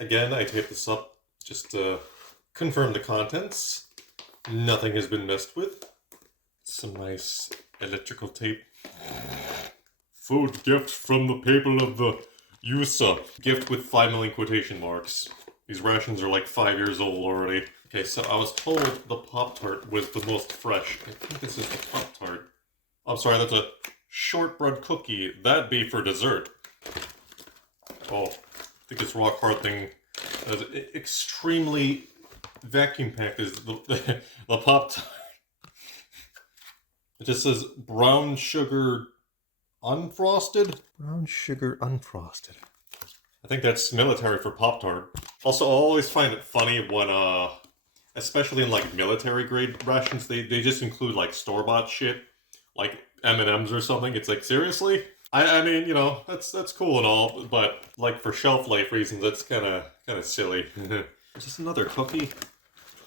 Again, I taped this up just to confirm the contents. Nothing has been messed with. Some nice electrical tape. Food gift from the people of the USA. Gift with 5 million quotation marks. These rations are like 5 years old already. Okay, so I was told the Pop-Tart was the most fresh. I think this is the Pop-Tart. I'm sorry, that's a Shortbread Cookie. That'd be for dessert. Oh, I think this rock hard thing is extremely vacuum packed. Is the Pop-Tart. It just says brown sugar unfrosted? Brown sugar unfrosted. I think that's military for Pop-Tart. Also, I always find it funny when, especially in like military grade rations, they just include like store-bought shit, like M&Ms or something. It's like, seriously? I mean, you know, that's cool and all, but like for shelf life reasons, that's kind of silly. Just another cookie.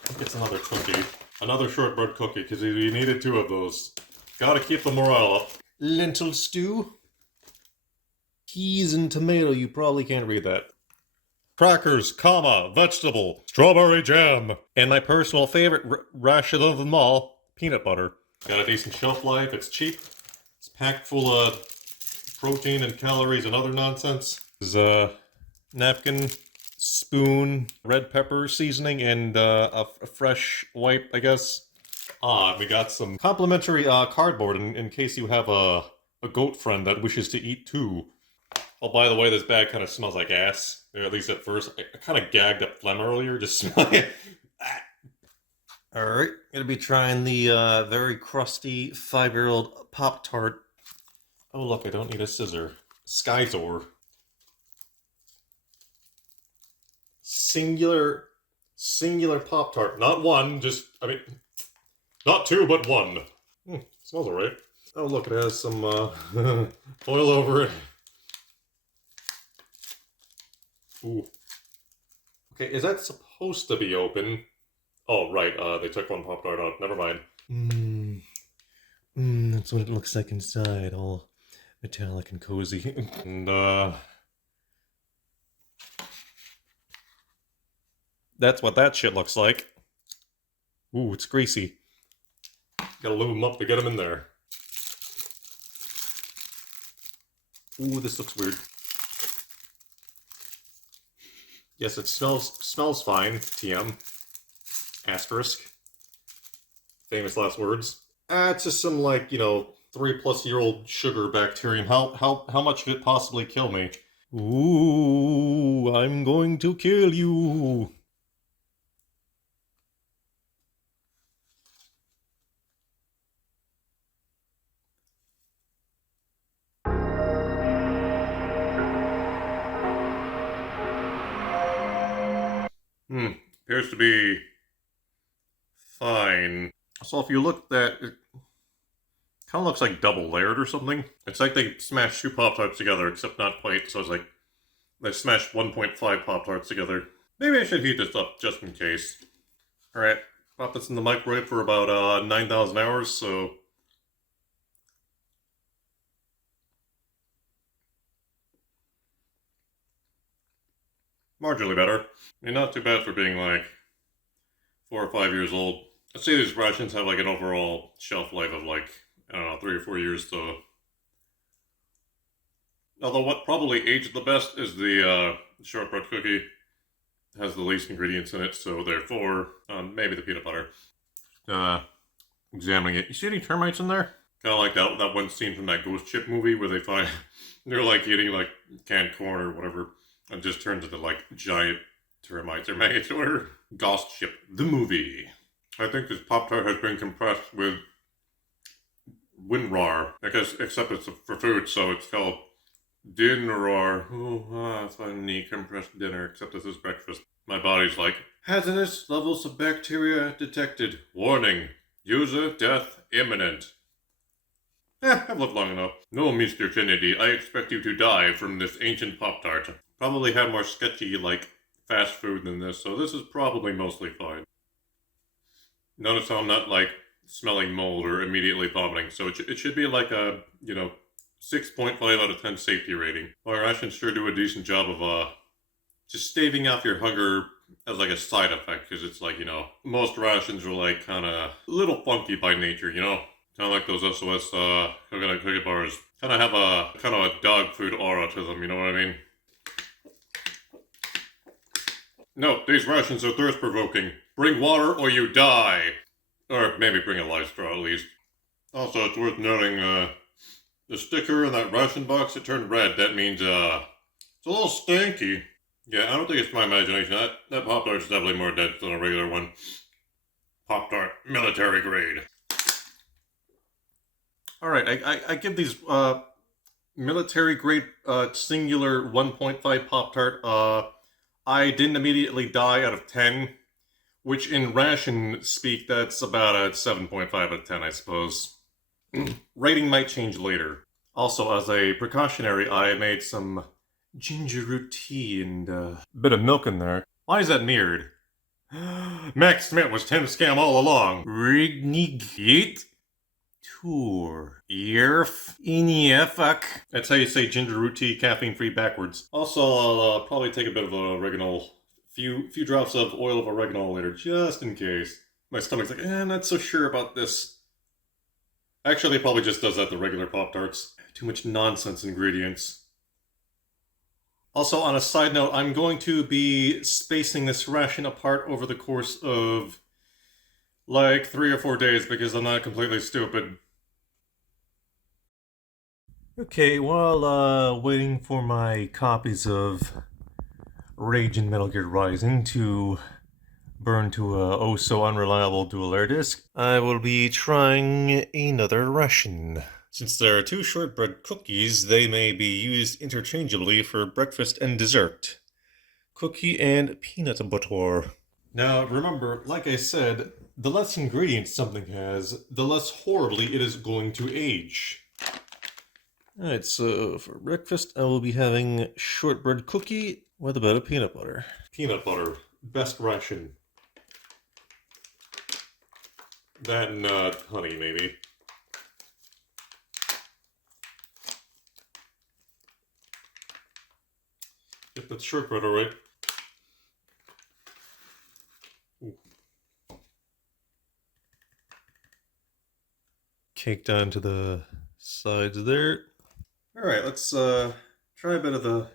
I think it's another cookie. Another shortbread cookie, because we needed 2 of those. Gotta keep the morale up. Lentil stew. Peas and tomato, you probably can't read that. Crackers, comma, vegetable, strawberry jam. And my personal favorite ration of them all, peanut butter. Got a decent shelf life, it's cheap. It's packed full of protein and calories and other nonsense. There's a napkin, spoon, red pepper seasoning, and a fresh wipe, I guess. We got some complimentary cardboard in case you have a goat friend that wishes to eat too. Oh, by the way, this bag kind of smells like ass. Or at least at first. I kind of gagged up phlegm earlier, just smelling it. Alright, gonna be trying the very crusty 5-year-old Pop-Tart. Oh look, I don't need a scissor. Skyzor. Singular Pop-Tart. Not one, just, I mean, not 2, but 1. Smells alright. Oh look, it has some foil over it. Ooh. Okay, is that supposed to be open? Oh, right, they took one Pop-Tart out. Never mind. That's what it looks like inside, all metallic and cozy. And, that's what that shit looks like. Ooh, it's greasy. Gotta lube them up to get them in there. Ooh, this looks weird. Yes, it smells fine. TM. Asterisk. Famous last words. It's just some, like, you know, 3+-year-old sugar bacterium. How much could it possibly kill me? Ooh, I'm going to kill you. Appears to be fine. So if you look at it, kind of looks like double layered or something. It's like they smashed 2 Pop-Tarts together, except not quite. So it's like they smashed 1.5 Pop-Tarts together. Maybe I should heat this up just in case. Alright, pop this in the microwave for about 9,000 hours, so... marginally better. I mean, not too bad for being like 4 or 5 years old. I'd say these rations have like an overall shelf life of like, I don't know, 3 or 4 years, so... Although what probably aged the best is the shortbread cookie. It has the least ingredients in it, so therefore, maybe the peanut butter. Examining it. You see any termites in there? Kind of like that one scene from that ghost ship movie where they find... they're like eating like canned corn or whatever. And just turns into like giant termites or maggots or whatever. Ghost Ship, the movie. I think this Pop-Tart has been compressed with DinRar. I guess, except it's for food, so it's called DinRar. Oh, funny, compressed dinner, except this is breakfast. My body's like, hazardous levels of bacteria detected. Warning, user death imminent. I've lived long enough. No, Mr. Kennedy, I expect you to die from this ancient Pop-Tart. Probably had more sketchy, like, fast food than this, so this is probably mostly fine. Notice how I'm not, like, smelling mold or immediately vomiting, so it should be like a, you know, 6.5 out of 10 safety rating. Our rations sure do a decent job of, just staving off your hunger as like a side effect, because it's like, most rations are like kind of a little funky by nature, Kind of like those SOS coconut cookie bars. Kind of have a dog food aura to them, you know what I mean? No, these rations are thirst-provoking. Bring water or you die. Or maybe bring a live straw at least. Also, it's worth noting, the sticker on that ration box, it turned red. That means, it's a little stanky. Yeah, I don't think it's my imagination. That Pop-Tart's definitely more dense than a regular one. Pop-Tart, military grade. Alright, I give these, military grade, singular 1.5 Pop-Tart, I didn't immediately die out of 10, which in ration speak, that's about a 7.5 out of 10, I suppose. Rating might change later. Also, as a precautionary, I made some ginger root tea and a bit of milk in there. Why is that mirrored? Max Smith was 10 scam all along. Rignigate? Tour. Yerf. Iniefak. That's how you say ginger root tea, caffeine-free backwards. Also, I'll probably take a bit of oregano. Few drops of oil of oregano later, just in case. My stomach's like, I'm not so sure about this. Actually, it probably just does that to regular Pop-Tarts. Too much nonsense ingredients. Also, on a side note, I'm going to be spacing this ration apart over the course of like 3 or 4 days because I'm not completely stupid. Okay, while waiting for my copies of Rage and Metal Gear Rising to burn to a oh-so-unreliable dual-air disc, I will be trying another ration. Since there are 2 shortbread cookies, they may be used interchangeably for breakfast and dessert. Cookie and peanut butter. Now, remember, like I said, the less ingredients something has, the less horribly it is going to age. Alright, so for breakfast, I will be having shortbread cookie with a bit of peanut butter. Peanut butter. Best ration. That and honey, maybe. Get that shortbread alright. Caked onto the sides there. Alright, let's try a bit of the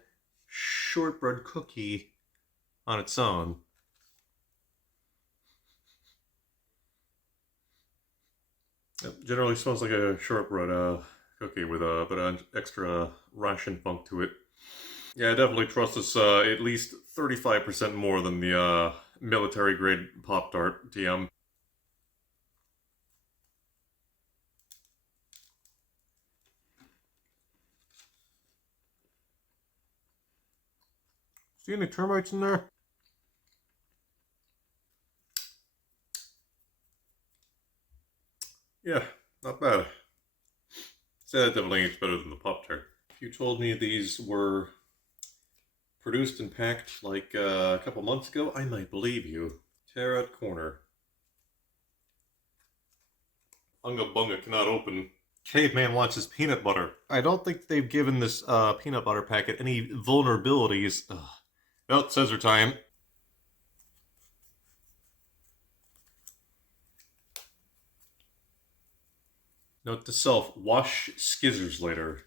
shortbread cookie on its own. It generally smells like a shortbread cookie with a bit of extra ration funk to it. Yeah, I definitely trust this at least 35% more than the military grade Pop-Tart TM. See any termites in there? Yeah, not bad. Say that definitely is better than the Pop-Tart. If you told me these were produced and packed like a couple months ago, I might believe you. Tear out corner. Unga Bunga cannot open. Caveman wants his peanut butter. I don't think they've given this peanut butter packet any vulnerabilities. Ugh. Well, scissor time. Note to self, wash skizzers later.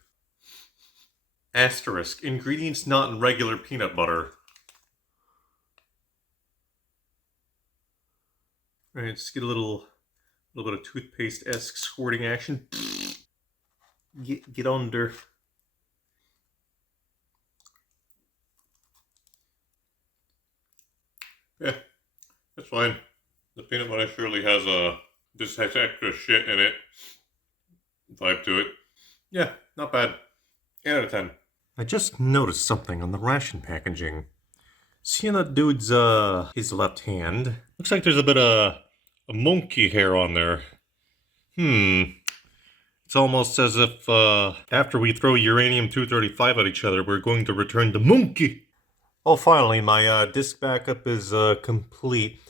Asterisk, ingredients not in regular peanut butter. Alright, just get a little bit of toothpaste-esque squirting action. Get under. Yeah, that's fine. The peanut butter surely has just has extra shit in it. Vibe to it. Yeah, not bad. 8 out of 10. I just noticed something on the ration packaging. Seeing that dude's, his left hand. Looks like there's a bit of a monkey hair on there. It's almost as if, after we throw uranium-235 at each other, we're going to return the monkey. Oh, finally, my, disk backup is, complete.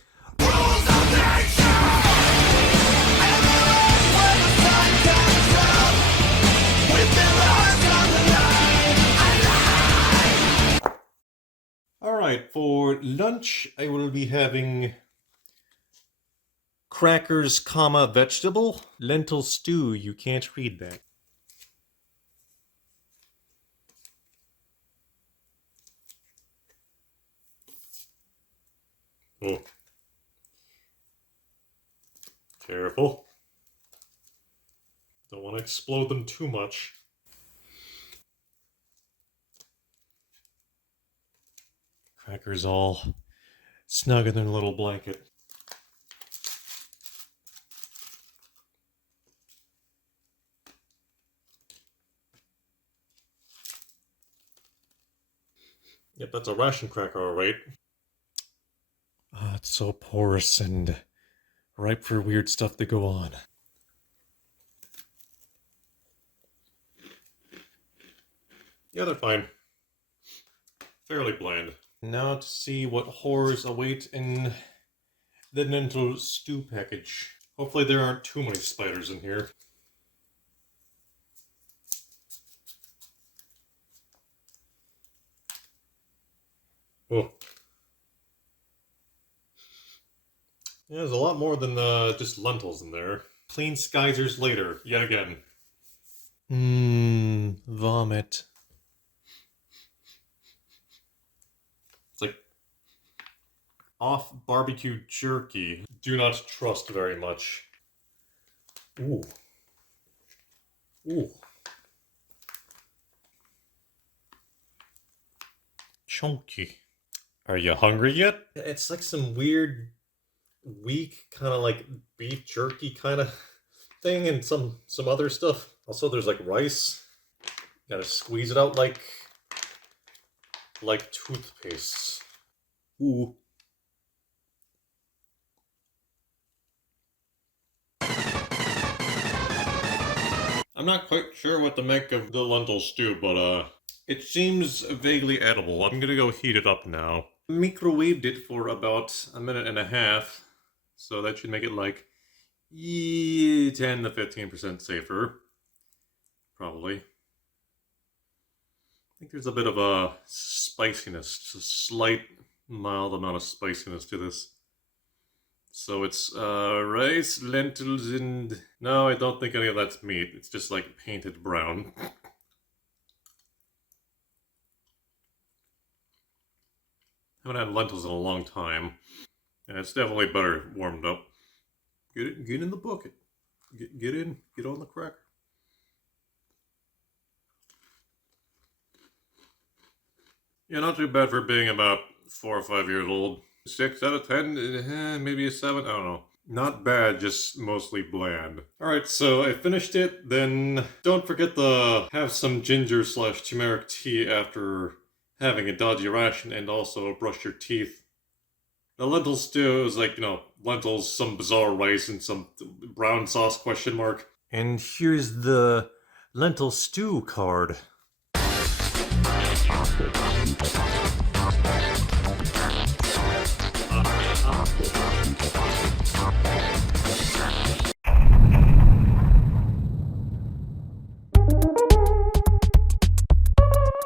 Alright, for lunch I will be having crackers, comma, vegetable. Lentil stew, you can't read that. Oh. Careful. Don't want to explode them too much. Crackers all snug in their little blanket. Yep, that's a ration cracker, alright. Ah, it's so porous and ripe for weird stuff to go on. Yeah, they're fine. Fairly bland. Now to see what horrors await in the lentil stew package. Hopefully there aren't too many spiders in here. Oh. Yeah, there's a lot more than just lentils in there. Clean skeizers later, yet again. Vomit. It's like off barbecue jerky. Do not trust very much. Ooh. Ooh. Chunky. Are you hungry yet? It's like some weird, weak, kind of like beef jerky kind of thing and some other stuff. Also, there's like rice. Gotta squeeze it out like toothpaste. Ooh. I'm not quite sure what to make of the lentil stew, but it seems vaguely edible. I'm gonna go heat it up now. Microwaved it for about a minute and a half, so that should make it like 10 to 15% safer. Probably. I think there's a bit of a spiciness, just a slight, mild amount of spiciness to this. So it's rice, lentils, and... No, I don't think any of that's meat. It's just like painted brown. Haven't had lentils in a long time. And it's definitely better warmed up. Get in the bucket. Get in. Get on the cracker. Yeah, not too bad for being about 4 or 5 years old. 6 out of 10, maybe a 7, I don't know. Not bad, just mostly bland. Alright, so I finished it, then don't forget to have some ginger / turmeric tea after having a dodgy ration, and also brush your teeth. The lentil stew is like, lentils, some bizarre rice, and some brown sauce question mark. And here's the lentil stew card.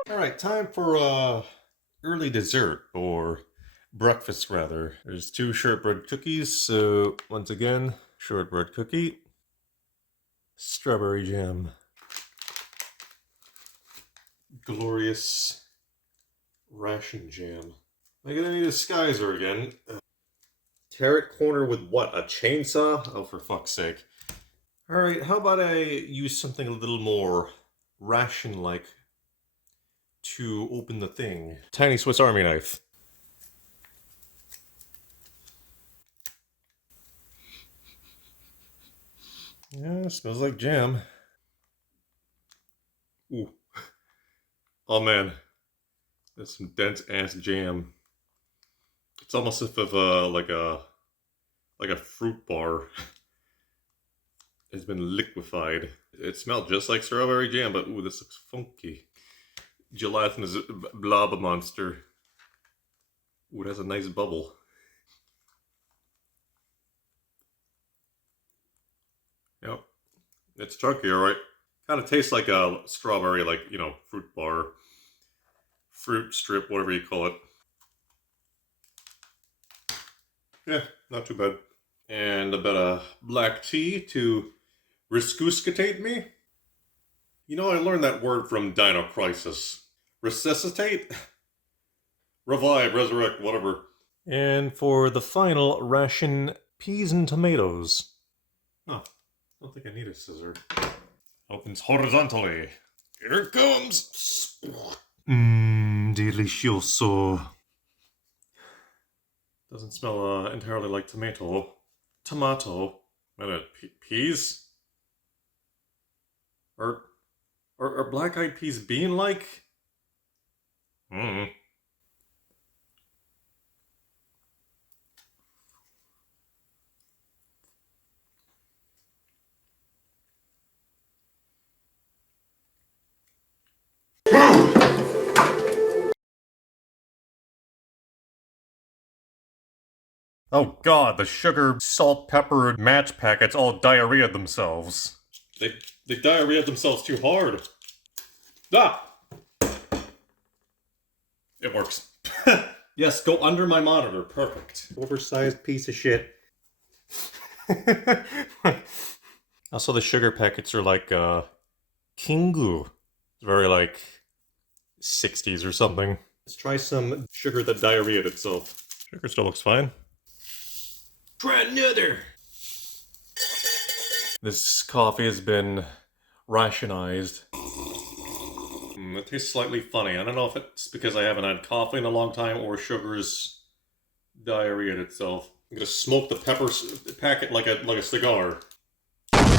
Alright, time for early dessert, or breakfast rather. There's 2 shortbread cookies, so once again, shortbread cookie, strawberry jam, glorious ration jam. I'm gonna need a skyzer again. Tear it corner with what? A chainsaw? Oh, for fuck's sake. Alright, how about I use something a little more ration-like to open the thing? Tiny Swiss Army knife. Yeah, smells like jam. Ooh. Oh man. That's some dense ass jam. It's almost as if like a fruit bar has been liquefied. It smelled just like strawberry jam, but ooh, this looks funky. Gelatinous blob monster. Ooh, it has a nice bubble. Yep. It's chunky, alright. Kind of tastes like a strawberry, like, fruit bar. Fruit strip, whatever you call it. Yeah, not too bad. And a bit of black tea to resuscitate me. You know, I learned that word from Dino Crisis. Resuscitate? Revive, resurrect, whatever. And for the final ration, peas and tomatoes. Oh, I don't think I need a scissor. Opens horizontally. Here it comes! Delicioso. Doesn't smell entirely like tomato. Tomato. Peas? Are black-eyed peas bean-like? Oh god, the sugar, salt, pepper, match packets all diarrheaed themselves. They diarrheaed themselves too hard. Ah! It works. Yes, go under my monitor. Perfect. Oversized piece of shit. Also, the sugar packets are like, Kingu. It's very, like, 60s or something. Let's try some sugar that diarrheaed itself. Sugar still looks fine. Try another! This coffee has been rationized. It tastes slightly funny. I don't know if it's because I haven't had coffee in a long time or sugar's diarrheaed itself. I'm gonna smoke the pepper packet like a cigar.